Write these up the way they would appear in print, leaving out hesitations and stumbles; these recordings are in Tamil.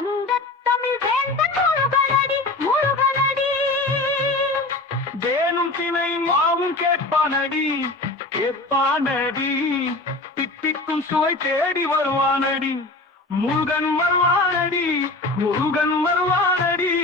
தங்கத்தமிழ் வேந்தன் முருகனடி முருகனடி. தேனும் தினை மாவும் கேட்பானடி கேட்பானடி. தித்திக்கும் சுவை தேடி வருவானடி முருகன் வருவானடி முருகன் வருவானடி.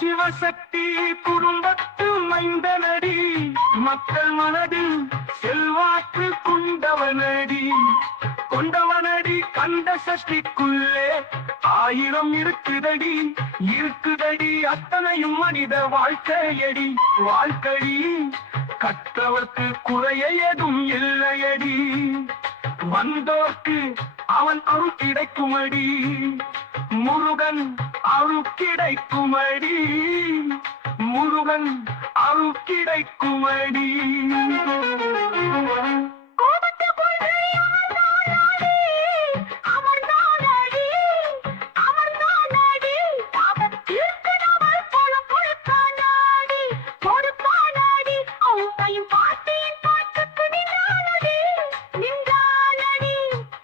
சிவசக்தி குடும்பத்து மைந்தனடி மக்கள் மனதில் செல்வாக்கு கொண்டவனடி கொண்டவனடி. கண்ட சஷ்டிக்குள்ளே 1000 இருக்குதடி இருக்குதடி. அத்தனையும் மனித வாழ்க்கையடி வாழ்க்கையடி. கற்றவர்க்கு குறைய எதுவும் இல்லையடி. வந்தோர்க்கு அவன் அருள் கிடைக்குமடி முருகன் அருள் கிடைக்குமடி முருகன் அருள் கிடைக்குமடி.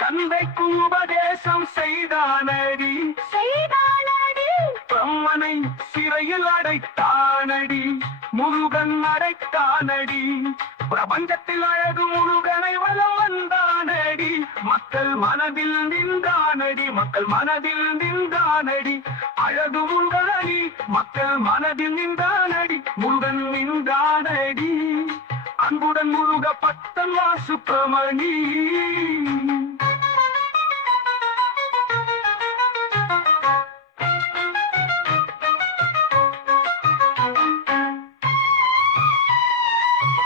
தந்தைக்கு உபதேசம் செய்தானடி பிரம்மனை சிறையில் அடைத்தானடி முருகன் அடைத்தானடி. பிரபஞ்சத்தில் அழகு முருகனை வலம் வந்தானடி மக்கள் மனதில் நின்றானடி மக்கள் மனதில் நின்றானடி. அழகு முருகனடி மக்கள் மனதில் நின்றானடி முருகன் நின்றானடி. அன்புடன் முருக பட்டம் சுப்பிரமணி.